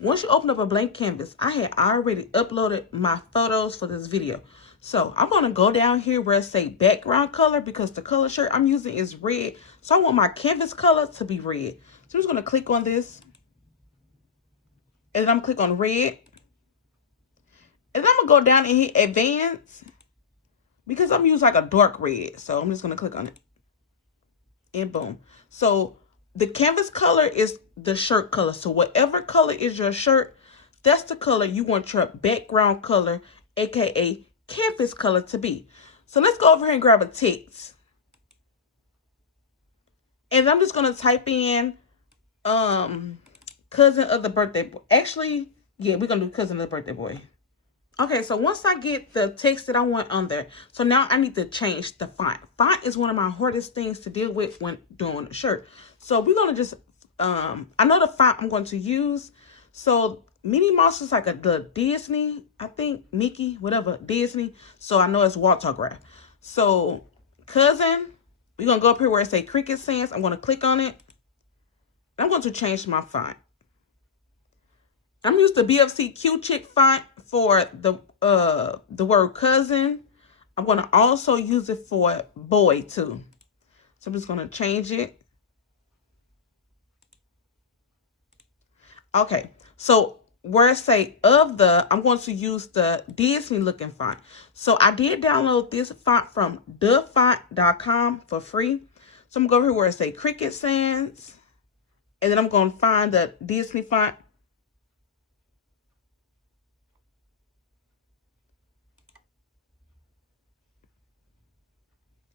Once you open up a blank canvas, I had already uploaded my photos for this video. So I'm going to go down here where it say background color because the color shirt I'm using is red. So I want my canvas color to be red. So I'm just going to click on this. And then I'm going to click on red. And then I'm going to go down and hit advance because I'm using like a dark red. So I'm just going to click on it. And boom. So the canvas color is the shirt color. So whatever color is your shirt, that's the color you want your background color, aka canvas color, to be. So let's go over here and grab a text. And I'm just gonna type in cousin of the birthday boy. Actually, yeah, we're gonna do cousin of the birthday boy. Okay, so once I get the text that I want on there, so now I need to change the font. Font is one of my hardest things to deal with when doing a shirt. So we're going to just, I know the font I'm going to use. So Minnie Mouse is like the Disney, I think, Mickey, whatever, Disney. So I know it's Watergraph. So cousin, we're going to go up here where it say Cricut Design. I'm going to click on it. I'm going to change my font. I'm used to BFC Q-Chick font for the word cousin. I'm going to also use it for boy too. So I'm just going to change it. Okay, so where it say of the, I'm going to use the Disney looking font. So I did download this font from thefont.com for free. So I'm going to go over here where it say Cricut Sans. And then I'm going to find the Disney font.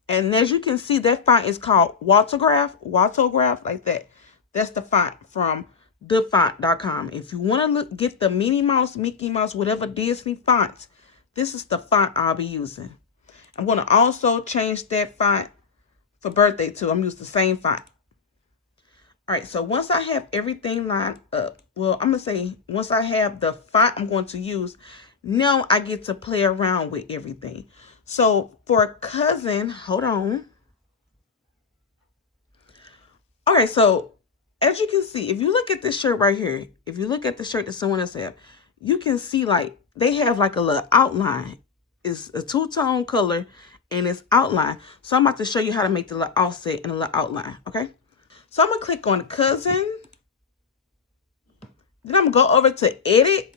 And as you can see, that font is called Watergraph, like that. That's the font from thefont.com. If you want to get the Minnie Mouse, Mickey Mouse, whatever Disney fonts, this is the font I'll be using. I'm going to also change that font for birthday too. I'm using the same font. All right, so once I have everything lined up, well, I'm going to say once I have the font I'm going to use, now I get to play around with everything. So for cousin, hold on. All right, so as you can see, if you look at this shirt right here, if you look at the shirt that someone else have, you can see like they have like a little outline. It's a two-tone color and it's outline. So I'm about to show you how to make the little offset and a little outline, okay? So I'm going to click on cousin. Then I'm going to go over to edit.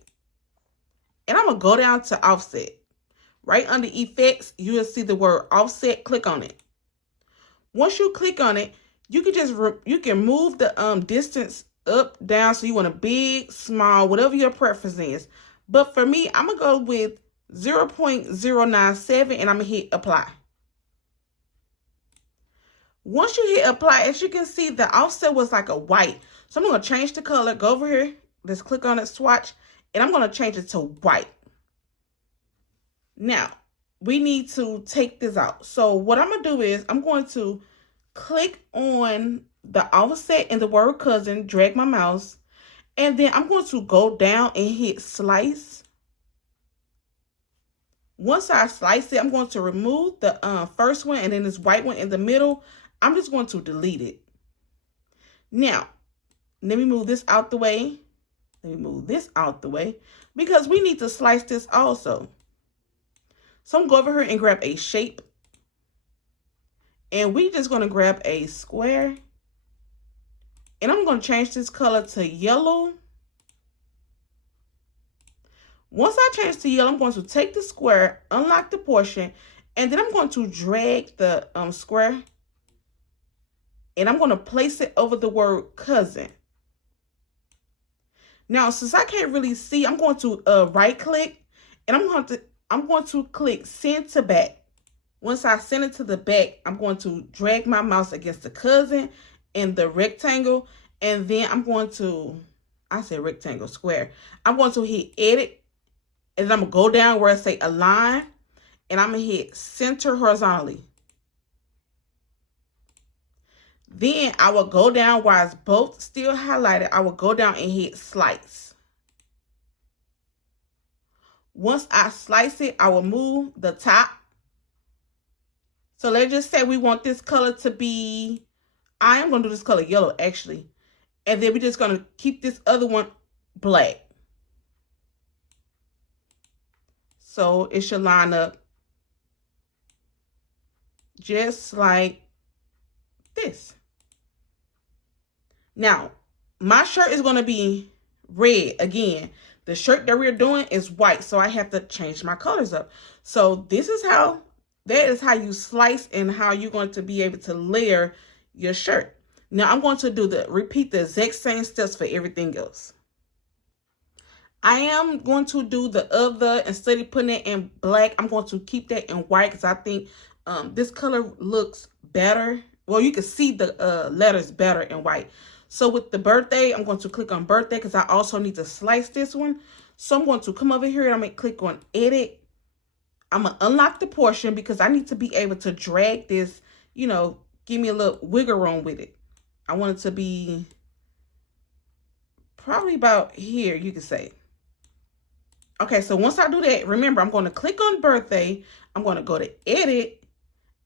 And I'm going to go down to offset. Right under effects, you will see the word offset. Click on it. Once you click on it, you can just move the distance up, down. So you want a big, small, whatever your preference is. But for me, I'm going to go with 0.097 and I'm going to hit apply. Once you hit apply, as you can see, the offset was like a white. So I'm going to change the color. Go over here. Let's click on it, swatch. And I'm going to change it to white. Now, we need to take this out. So what I'm going to do is I'm going to click on the offset and the word cousin, drag my mouse, and then I'm going to go down and hit slice. Once I slice it, I'm going to remove the first one and then this white one in the middle. I'm just going to delete it. Now, let me move this out the way. Let me move this out the way because we need to slice this also. So I'm going to go over here and grab a shape. And we're just going to grab a square. And I'm going to change this color to yellow. Once I change to yellow, I'm going to take the square, unlock the portion, and then I'm going to drag the square. And I'm going to place it over the word cousin. Now, since I can't really see, I'm going to right click and I'm going to click send to back. Once I send it to the back, I'm going to drag my mouse against the cousin and the rectangle. And then I'm going to, I said rectangle, square. I'm going to hit edit. And then I'm going to go down where I say align. And I'm going to hit center horizontally. Then I will go down while it's both still highlighted. I will go down and hit slice. Once I slice it, I will move the top. So let's just say we want this color to be, I am going to do this color yellow actually. And then we're just going to keep this other one black. So it should line up just like this. Now, my shirt is going to be red again. The shirt that we're doing is white, so I have to change my colors up. So that is how you slice and how you're going to be able to layer your shirt. Now I'm going to repeat the exact same steps for everything else. I am going to do the other, instead of putting it in black, I'm going to keep that in white because I think this color looks better. Well, you can see the letters better in white. So with the birthday, I'm going to click on birthday because I also need to slice this one. So I'm going to come over here and I'm going to click on edit. I'm going to unlock the portion because I need to be able to drag this, you know, give me a little wiggle room with it. I want it to be probably about here, you could say. Okay, so once I do that, remember, I'm going to click on birthday. I'm going to go to edit,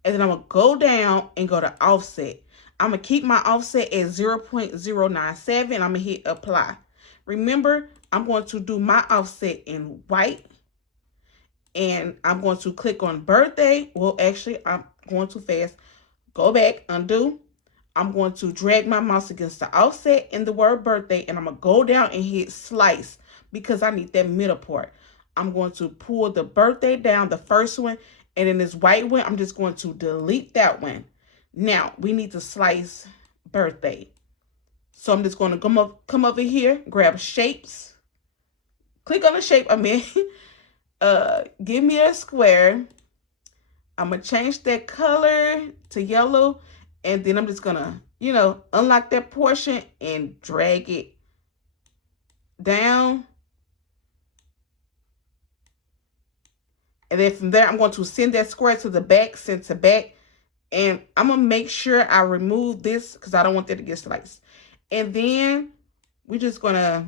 and then I'm going to go down and go to offset. I'm going to keep my offset at 0.097. I'm going to hit apply. Remember, I'm going to do my offset in white, and I'm going to click on birthday. Well, actually, I'm going too fast. Go back, undo. I'm going to drag my mouse against the offset in the word birthday, and I'm going to go down and hit slice because I need that middle part. I'm going to pull the birthday down, the first one, and then this white one, I'm just going to delete that one. Now, we need to slice birthday. So I'm just going to come over here, grab shapes. Click on the shape, give me a square. I'm going to change that color to yellow. And then I'm just going to, you know, unlock that portion and drag it down. And then from there, I'm going to send that square to the back, send to back. And I'm going to make sure I remove this because I don't want that to get sliced. And then we're just going to,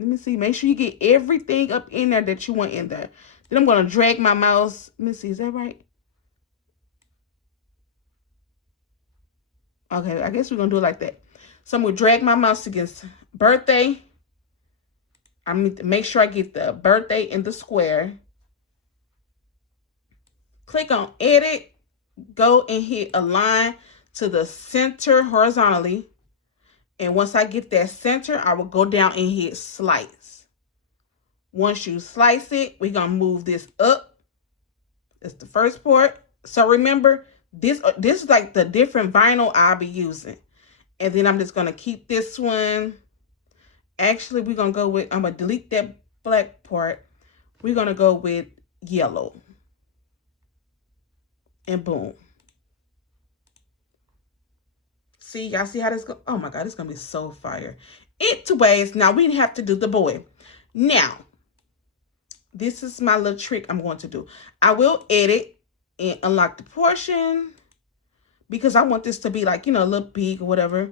let me see, make sure you get everything up in there that you want in there. Then I'm going to drag my mouse. Let me see, is that right? Okay, I guess we're going to do it like that. So I'm going to drag my mouse against birthday. I need to make sure I get the birthday in the square. Click on edit. Go and hit align to the center horizontally. And once I get that center, I will go down and hit slice. Once you slice it, we're going to move this up. That's the first part. So remember, this is like the different vinyl I'll be using. And then I'm just going to keep this one. Actually, we're going to go with, I'm going to delete that black part. We're going to go with yellow. And boom. See, y'all see how this goes? Oh my God, it's going to be so fire. Anyways, now we have to do the boy. Now, this is my little trick I'm going to do. I will edit and unlock the portion because I want this to be like, you know, a little big or whatever.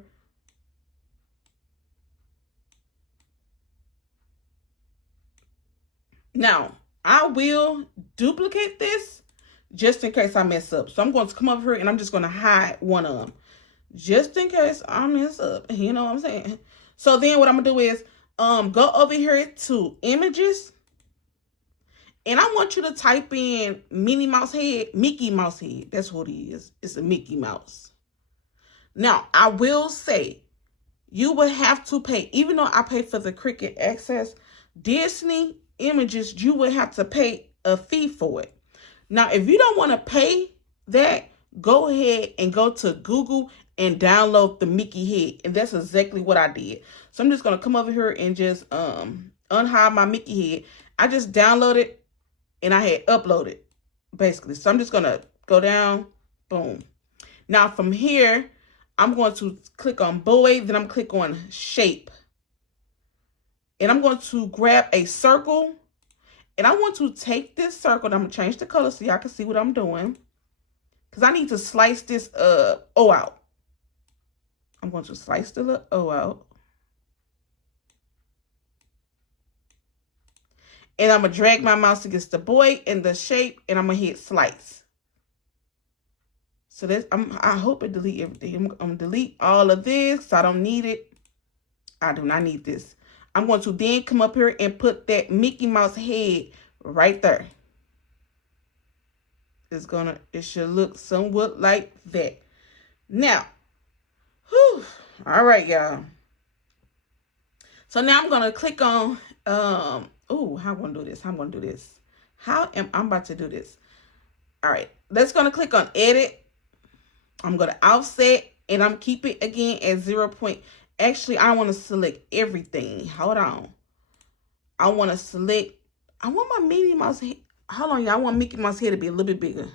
Now, I will duplicate this just in case I mess up. So I'm going to come over here and I'm just going to hide one of them just in case I mess up. You know what I'm saying? So then what I'm going to do is go over here to images. And I want you to type in Mickey Mouse head. That's what it is. It's a Mickey Mouse. Now, I will say, you will have to pay, even though I pay for the Cricut Access, Disney images, you will have to pay a fee for it. Now, if you don't want to pay that, go ahead and go to Google and download the Mickey head. And that's exactly what I did. So I'm just going to come over here and just unhide my Mickey head. I just downloaded and I had uploaded, basically. So I'm just going to go down, boom. Now from here, I'm going to click on boy, then I'm click on shape. And I'm going to grab a circle. And I want to take this circle, and I'm going to change the color so y'all can see what I'm doing. Because I need to slice this O out. I'm going to slice the little O out. And I'm going to drag my mouse against the boy and the shape, and I'm going to hit slice. So that's, I hope it delete everything. I'm going to delete all of this, so I don't need it. I do not need this. I'm going to then come up here and put that Mickey Mouse head right there. It should look somewhat like that. Now, whew, all right, y'all. So now I'm gonna click on oh, how I'm gonna do this? How am I about to do this? All right, let's gonna click on edit. I'm gonna offset and I'm keep it again at 0. Actually, I want to select everything. Hold on. I want my Mickey Mouse head. Hold on, y'all. I want Mickey Mouse head to be a little bit bigger.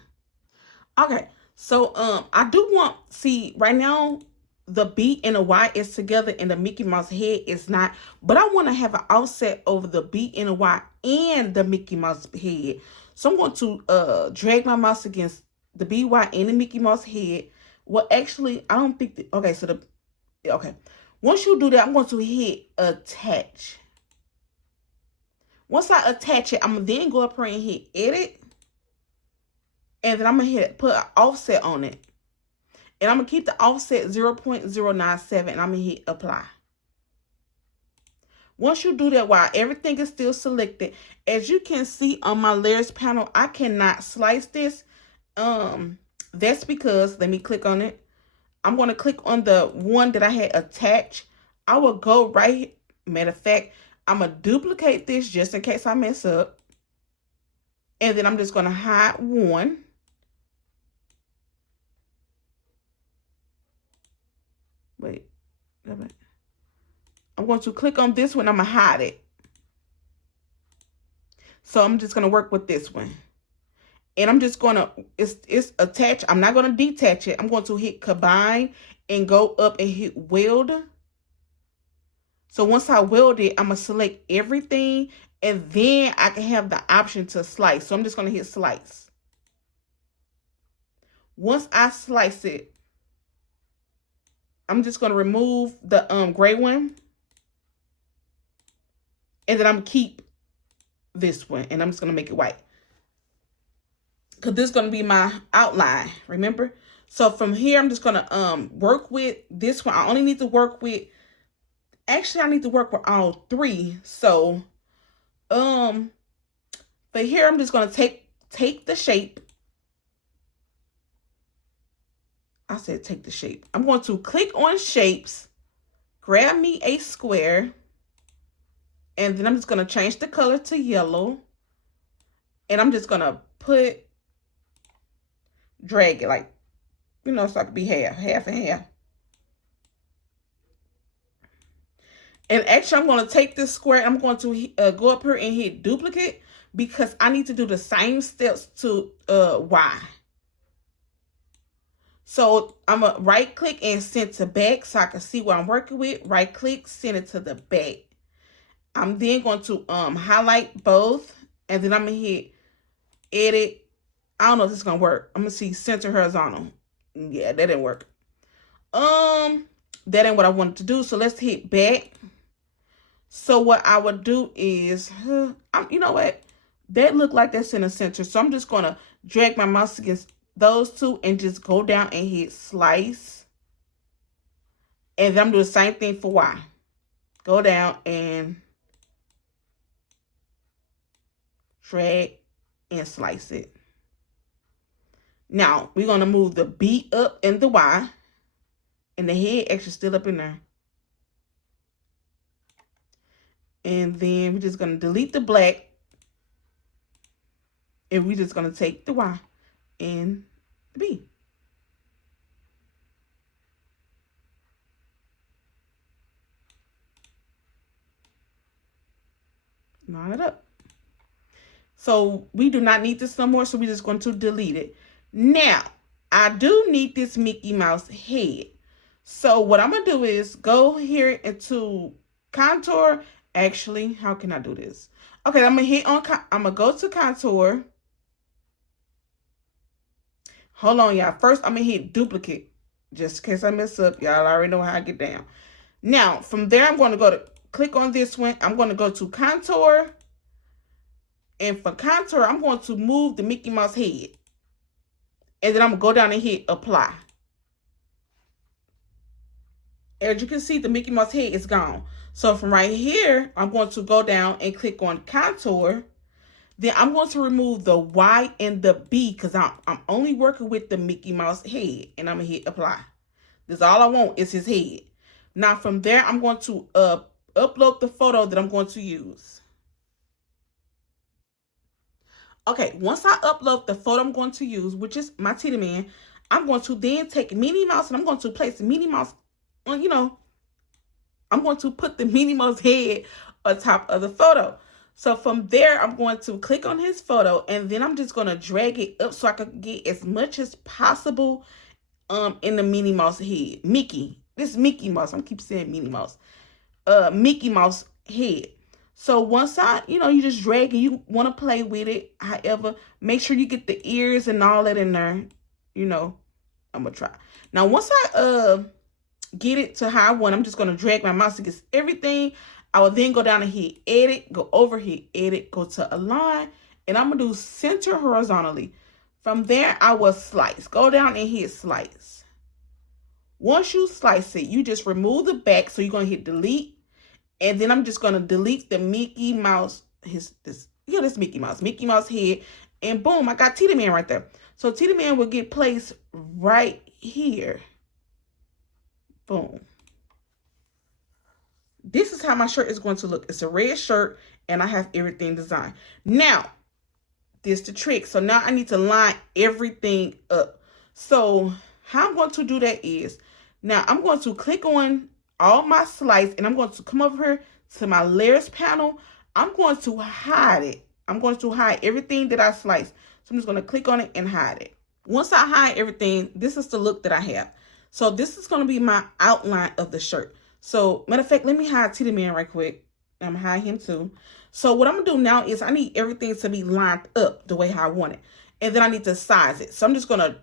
Okay, so I do want, see, right now the B and the Y is together and the Mickey Mouse head is not, but I want to have an offset over the B and the Y and the Mickey Mouse head. So I'm going to drag my mouse against the BY and the Mickey Mouse head. Well, actually, I don't think okay, so okay. Once you do that, I'm going to hit attach. Once I attach it, I'm going to then go up here and hit edit. And then I'm going to put an offset on it. And I'm going to keep the offset 0.097 and I'm going to hit apply. Once you do that, while everything is still selected, as you can see on my layers panel, I cannot slice this. That's because, let me click on it. I'm going to click on the one that I had attached. I will go right, matter of fact, I'm going to duplicate this just in case I mess up. And then I'm just going to hide one. Wait. I'm going to click on this one. I'm going to hide it. So I'm just going to work with this one. And I'm just going to, it's attached. I'm not going to detach it. I'm going to hit combine and go up and hit weld. So once I weld it, I'm going to select everything. And then I can have the option to slice. So I'm just going to hit slice. Once I slice it, I'm just going to remove the gray one. And then I'm going to keep this one. And I'm just going to make it white. Because this is going to be my outline, remember? So from here, I'm just going to work with this one. I only need to work with, actually, I need to work with all three. So, but here, I'm just going to take the shape. I said take the shape. I'm going to click on shapes, grab me a square, and then I'm just going to change the color to yellow. And I'm just going to drag it like, you know, so it could be half and half. And actually, I'm going to take this square and I'm going to go up here and hit duplicate because I need to do the same steps to Y. So I'm going to right click and send to back so I can see what I'm working with. Right click, send it to the back. I'm then going to highlight both and then I'm going to hit edit. I don't know if this is going to work. I'm going to see center horizontal. Yeah, that didn't work. That ain't what I wanted to do. So let's hit back. So what I would do is, you know what? That looked like that's in the center. So I'm just going to drag my mouse against those two and just go down and hit slice. And then I'm doing the same thing for Y. Go down and drag and slice it. Now, we're going to move the B up and the Y. And the head actually still up in there. And then we're just going to delete the black. And we're just going to take the Y and the B. Line it up. So we do not need this no more. So we're just going to delete it. Now, I do need this Mickey Mouse head. So what I'm going to do is go here into contour. Actually, how can I do this? Okay, I'm going to go to contour. Hold on, y'all. First, I'm going to hit duplicate. Just in case I mess up. Y'all already know how I get down. Now, from there, I'm going to click on this one. I'm going to go to contour. And for contour, I'm going to move the Mickey Mouse head. And then I'm going to go down and hit apply. As you can see, the Mickey Mouse head is gone. So from right here, I'm going to go down and click on contour. Then I'm going to remove the Y and the B because I'm only working with the Mickey Mouse head. And I'm going to hit apply. That's all I want is his head. Now from there, I'm going to upload the photo that I'm going to use. Okay, once I upload the photo I'm going to use, which is my Titty Man, I'm going to then take Minnie Mouse and I'm going to place Minnie Mouse on, I'm going to put the Minnie Mouse head on top of the photo. So from there, I'm going to click on his photo and then I'm just going to drag it up so I can get as much as possible in the Minnie Mouse head. This Mickey Mouse, I keep saying Minnie Mouse. Mickey Mouse head. So once you just drag and you want to play with it. However, make sure you get the ears and all that in there. I'm going to try. Now, once I get it to how I want, I'm just going to drag my mouse to get everything. I will then go down and hit edit, go over, hit edit, go to align, and I'm going to do center horizontally. From there, I will slice. Go down and hit slice. Once you slice it, you just remove the back. So you're going to hit delete. And then I'm just going to delete the Mickey Mouse, this Mickey Mouse head. And boom, I got Titty Man right there. So Titty Man will get placed right here. Boom. This is how my shirt is going to look. It's a red shirt and I have everything designed. Now, this is the trick. So now I need to line everything up. So how I'm going to do that is, now I'm going to click on all my slice and I'm going to come over here to my layers panel. I'm going to hide it. I'm going to hide everything that I sliced. So I'm just going to click on it and hide it. Once I hide everything, this is the look that I have. So this is going to be my outline of the shirt. So matter of fact, let me hide Titty Man right quick. I'm going to hide him too. So what I'm going to do now is I need everything to be lined up the way how I want it. And then I need to size it. So I'm just going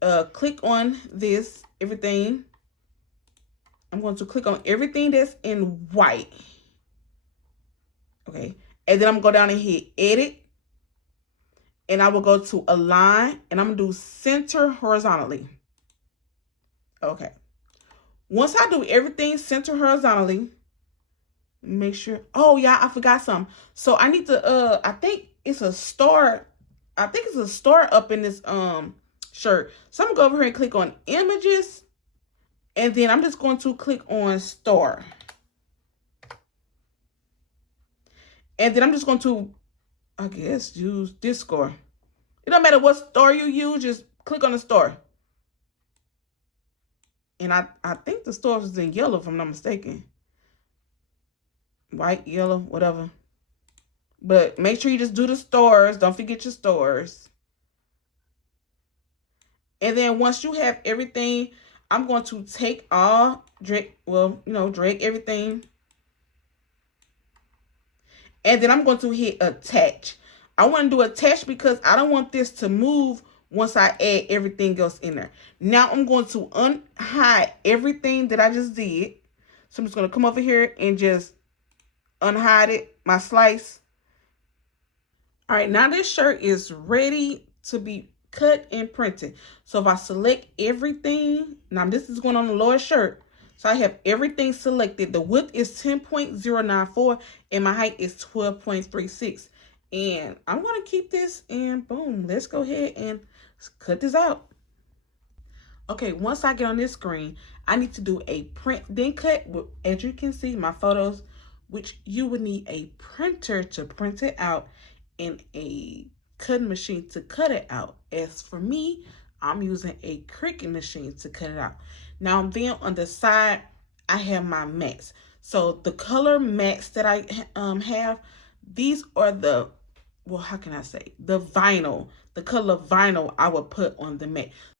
to click on this, everything. I'm going to click on everything that's in white. Okay. And then I'm going to go down and hit edit. And I will go to align. And I'm going to do center horizontally. Okay. Once I do everything center horizontally, make sure. Oh, yeah, I forgot something. So I need to, I think it's a star. I think it's a star up in this shirt. So I'm going to go over here and click on images. And then I'm just going to click on star. And then I'm just going to, I guess, use this star. It don't matter what star you use, just click on the star. And I think the star is in yellow, if I'm not mistaken. White, yellow, whatever. But make sure you just do the stars. Don't forget your stars. And then once you have everything, I'm going to take drag everything. And then I'm going to hit attach. I want to do attach because I don't want this to move once I add everything else in there. Now I'm going to unhide everything that I just did. So I'm just going to come over here and just unhide it, my slice. All right, now this shirt is ready to be cut and printed. So if I select everything, now this is going on the lower shirt. So I have everything selected. The width is 10.094 and my height is 12.36. And I'm going to keep this and boom, let's go ahead and cut this out. Okay, once I get on this screen, I need to do a print then cut. As you can see, my photos, which you would need a printer to print it out and a cutting machine to cut it out. As for me, I'm using a Cricut machine to cut it out. Now then on the side, I have my mats. So the color mats that I have, these are the, well, how can I say? The vinyl, the color vinyl I would put on the mat.